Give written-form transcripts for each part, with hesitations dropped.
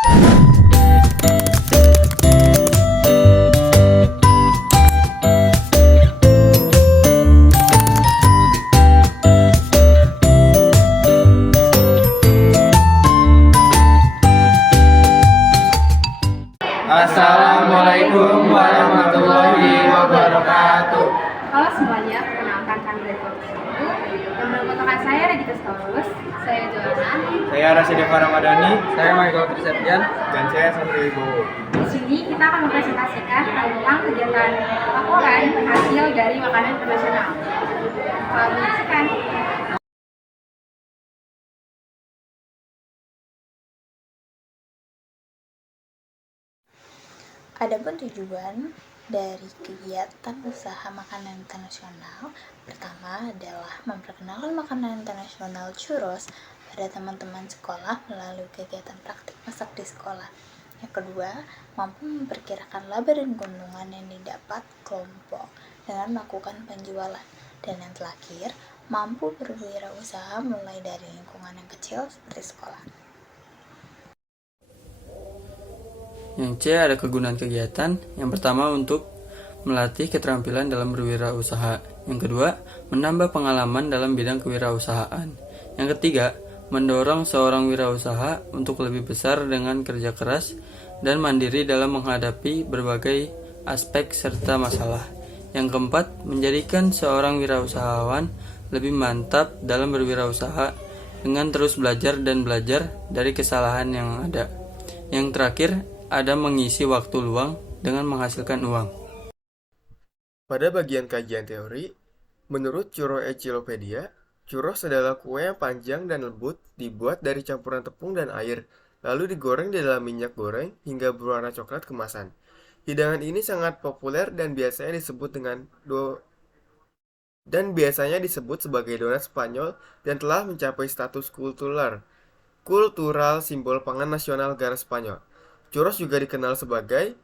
Assalamualaikum warahmatullahi wabarakatuh. Halo semuanya, perkenalkan kami dari kelompok 1. Yang berkontokan saya Regita Staulus, saya Joanna. Saya Rasideva Ramadhani. Saya Michael Triseptian. Dan saya Satrio Wibowo. Di sini kita akan mempresentasikan tentang kegiatan laporan hasil dari makanan internasional. Selamat menyaksikan. Adapun tujuan dari kegiatan usaha makanan internasional pertama adalah memperkenalkan makanan internasional churros pada teman-teman sekolah melalui kegiatan praktik masak di sekolah. Yang kedua, mampu memperkirakan laba dan keuntungan yang didapat kelompok dengan melakukan penjualan. Dan yang terakhir, mampu berwirausaha mulai dari lingkungan yang kecil seperti sekolah. Yang C ada kegunaan kegiatan. Yang pertama untuk melatih keterampilan dalam berwirausaha. Yang kedua, menambah pengalaman dalam bidang kewirausahaan. Yang ketiga, mendorong seorang wirausaha untuk lebih besar dengan kerja keras dan mandiri dalam menghadapi berbagai aspek serta masalah. Yang keempat, menjadikan seorang wirausahawan lebih mantap dalam berwirausaha dengan terus belajar dan belajar dari kesalahan yang ada. Yang terakhir, ada mengisi waktu luang dengan menghasilkan uang. Pada bagian kajian teori, menurut Churroencyclopedia, churros adalah kue yang panjang dan lembut dibuat dari campuran tepung dan air, lalu digoreng di dalam minyak goreng hingga berwarna coklat kemasan. Hidangan ini sangat populer dan biasanya disebut sebagai donat Spanyol dan telah mencapai status kultural simbol pangan nasional negara Spanyol. Churros juga dikenal sebagai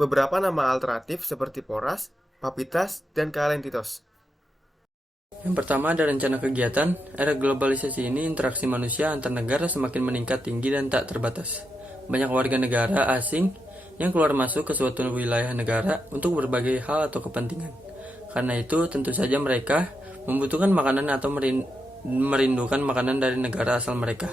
beberapa nama alternatif seperti Porras, Papitas, dan Calentitos. Yang pertama ada rencana kegiatan. Era globalisasi ini interaksi manusia antar negara semakin meningkat tinggi dan tak terbatas. Banyak warga negara asing yang keluar masuk ke suatu wilayah negara untuk berbagai hal atau kepentingan. Karena itu tentu saja mereka membutuhkan makanan atau merindukan makanan dari negara asal mereka.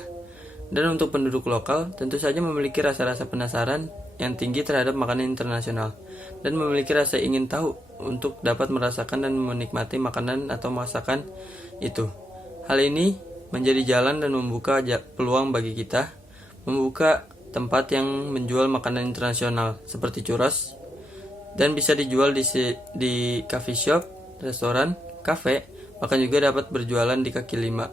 Dan untuk penduduk lokal, tentu saja memiliki rasa-rasa penasaran yang tinggi terhadap makanan internasional dan memiliki rasa ingin tahu untuk dapat merasakan dan menikmati makanan atau masakan itu. Hal ini menjadi jalan dan membuka peluang bagi kita membuka tempat yang menjual makanan internasional seperti churros dan bisa dijual di coffee shop, restoran, kafe, bahkan juga dapat berjualan di kaki lima.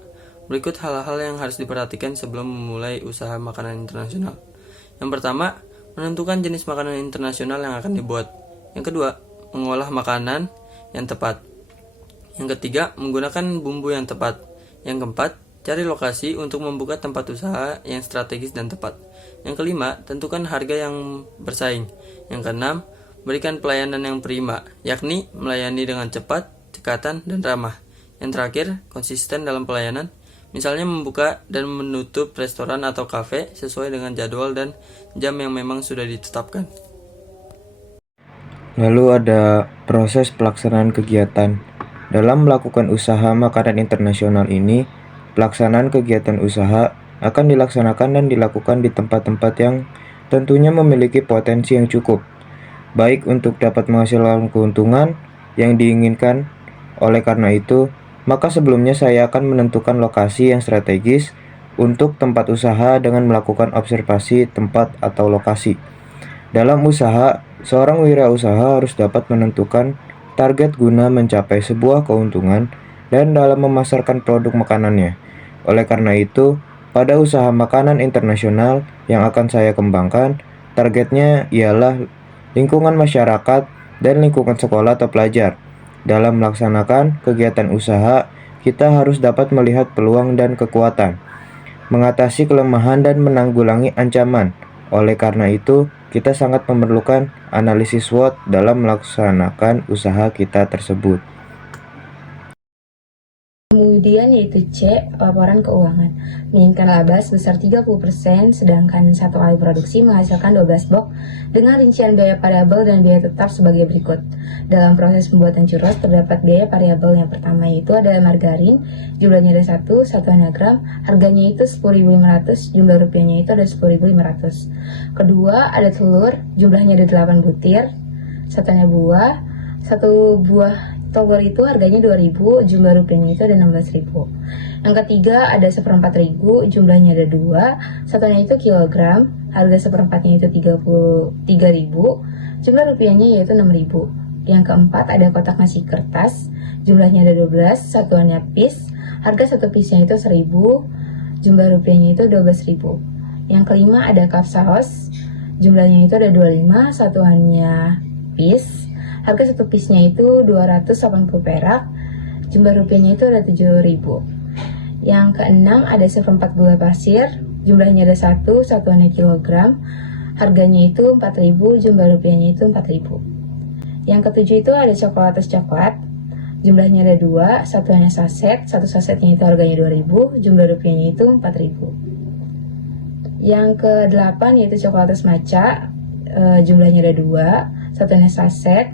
Berikut hal-hal yang harus diperhatikan sebelum memulai usaha makanan internasional. Yang pertama, menentukan jenis makanan internasional yang akan dibuat. Yang kedua, mengolah makanan yang tepat. Yang ketiga, menggunakan bumbu yang tepat. Yang keempat, cari lokasi untuk membuka tempat usaha yang strategis dan tepat. Yang kelima, tentukan harga yang bersaing. Yang keenam, berikan pelayanan yang prima, yakni melayani dengan cepat, cekatan, dan ramah. Yang terakhir, konsisten dalam pelayanan. Misalnya membuka dan menutup restoran atau kafe sesuai dengan jadwal dan jam yang memang sudah ditetapkan. Lalu ada proses pelaksanaan kegiatan. Dalam melakukan usaha makanan internasional ini, pelaksanaan kegiatan usaha akan dilaksanakan dan dilakukan di tempat-tempat yang tentunya memiliki potensi yang cukup, baik untuk dapat menghasilkan keuntungan yang diinginkan. Oleh karena itu, maka sebelumnya saya akan menentukan lokasi yang strategis untuk tempat usaha dengan melakukan observasi tempat atau lokasi. Dalam usaha, seorang wirausaha harus dapat menentukan target guna mencapai sebuah keuntungan dan dalam memasarkan produk makanannya. Oleh karena itu, pada usaha makanan internasional yang akan saya kembangkan, targetnya ialah lingkungan masyarakat dan lingkungan sekolah atau pelajar. Dalam melaksanakan kegiatan usaha, kita harus dapat melihat peluang dan kekuatan, mengatasi kelemahan dan menanggulangi ancaman. Oleh karena itu, kita sangat memerlukan analisis SWOT dalam melaksanakan usaha kita tersebut. Kemudian yaitu C, laporan keuangan. Menginginkan laba sebesar 30%, sedangkan satu kali produksi menghasilkan 12 box dengan rincian biaya variabel dan biaya tetap sebagai berikut. Dalam proses pembuatan churros terdapat biaya variabel yang pertama yaitu ada margarin, jumlahnya ada 1 gram, harganya itu 10.500, jumlah rupiahnya itu ada 10.500. Kedua ada telur, jumlahnya ada 8 butir, satu buah telur itu harganya 2.000, jumlah rupiahnya itu ada 16.000. Yang ketiga ada 1/4 jumlahnya ada 2, satunya itu kilogram, harga seperempatnya itu 33.000, jumlah rupiahnya yaitu 6.000. Yang keempat ada kotak nasi kertas, jumlahnya ada 12, satuannya piece, harga satu piece-nya itu 1.000, jumlah rupiahnya itu 12.000. Yang kelima ada cup saus, jumlahnya itu ada 25, satuannya piece, harga satu piece-nya itu 280 perak, jumlah rupiahnya itu ada 7.000. Yang keenam ada 1/4 gula pasir, jumlahnya ada 1, satuannya kilogram, harganya itu 4.000, jumlah rupiahnya itu 4.000. Yang ketujuh itu ada coklat, jumlahnya ada 2, satuannya saset, satu sasetnya itu harganya 2.000, jumlah rupiahnya itu 4.000. Yang kedelapan yaitu coklat matcha, jumlahnya ada 2, satuannya saset,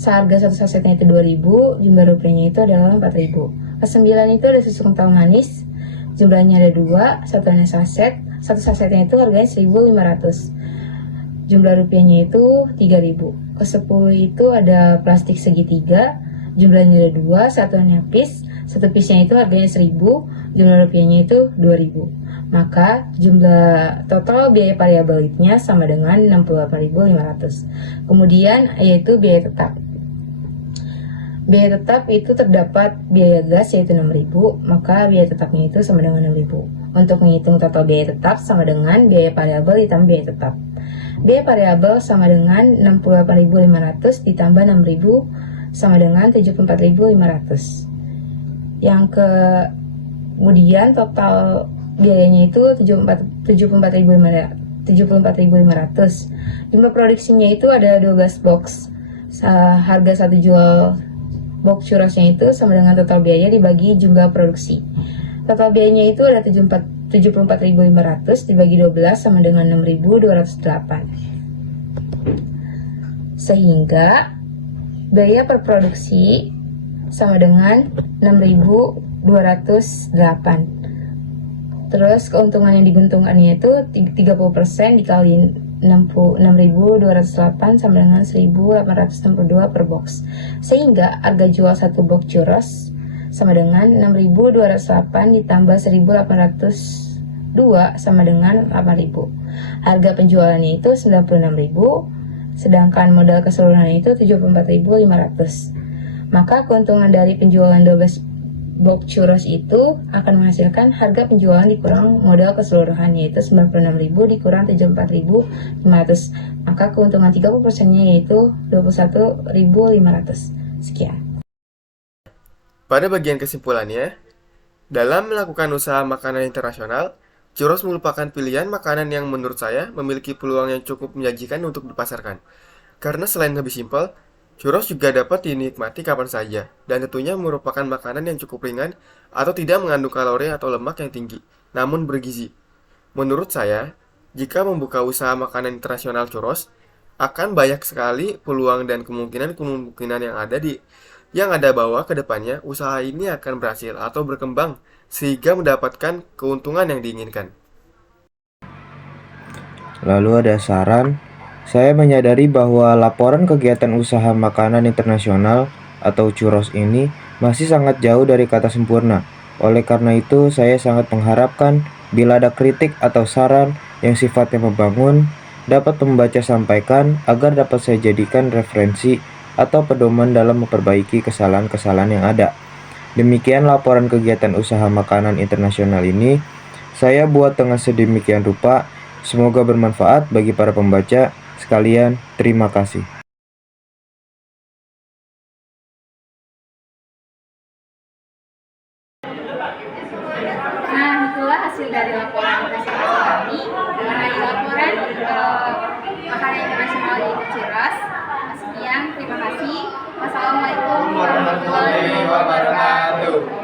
seharga satu sasetnya itu 2.000, jumlah rupiahnya itu adalah 4.000. Kesembilan itu ada susu kental manis, jumlahnya ada 2, satuannya saset, satu sasetnya itu harganya 1.500, jumlah rupiahnya itu 3.000. Ke-10 itu ada plastik segitiga, jumlahnya ada 2, satuannya piece, satu piece-nya itu harganya 1.000, jumlah rupiahnya itu 2.000. Maka jumlah total biaya variabelnya sama dengan 68.500. Kemudian yaitu biaya tetap. Biaya tetap itu terdapat biaya gas yaitu 6.000, maka biaya tetapnya itu sama dengan 6.000. Untuk menghitung total biaya tetap sama dengan biaya variabel ditambah biaya tetap. Biaya variabel sama dengan 68.500 ditambah 6.000 sama dengan 74.500. Yang kemudian total biayanya itu 74.500. Jumlah produksinya itu ada 12 box. Harga satu jual box churrosnya itu sama dengan total biaya dibagi jumlah produksi. Total biayanya itu ada 74.500 dibagi 12 sama dengan 6.208. Sehingga biaya per produksi sama dengan 6.208. Terus keuntungan yang diguntungkannya itu 30% dikali 6.208 sama dengan 1.862 per box. Sehingga harga jual satu box churros sama dengan 6.208 ditambah 1.802 sama dengan 8.000. Harga penjualannya itu 96.000, sedangkan modal keseluruhan itu 74.500. Maka keuntungan dari penjualan 12 box churros itu akan menghasilkan harga penjualan dikurang modal keseluruhan yaitu 96.000 dikurang 74.500. Maka keuntungan 30%-nya yaitu 21.500. Sekian. Pada bagian kesimpulannya, dalam melakukan usaha makanan internasional, churros merupakan pilihan makanan yang menurut saya memiliki peluang yang cukup menjanjikan untuk dipasarkan. Karena selain lebih simpel, churros juga dapat dinikmati kapan saja, dan tentunya merupakan makanan yang cukup ringan atau tidak mengandung kalori atau lemak yang tinggi, namun bergizi. Menurut saya, jika membuka usaha makanan internasional churros, akan banyak sekali peluang dan kemungkinan yang ada bahwa ke depannya usaha ini akan berhasil atau berkembang sehingga mendapatkan keuntungan yang diinginkan. Lalu ada saran. Saya menyadari bahwa laporan kegiatan usaha makanan internasional atau churros ini masih sangat jauh dari kata sempurna. Oleh karena itu, saya sangat mengharapkan bila ada kritik atau saran yang sifatnya membangun, dapat membaca sampaikan agar dapat saya jadikan referensi atau pedoman dalam memperbaiki kesalahan-kesalahan yang ada. Demikian laporan kegiatan usaha makanan internasional ini. Saya buat dengan sedemikian rupa. Semoga bermanfaat bagi para pembaca. Sekalian, terima kasih. Nah, itulah hasil dari laporan presentasi kami mengenai laporan makanan internasional yaitu churros. Sekian, terima kasih. Wassalamualaikum warahmatullahi wabarakatuh.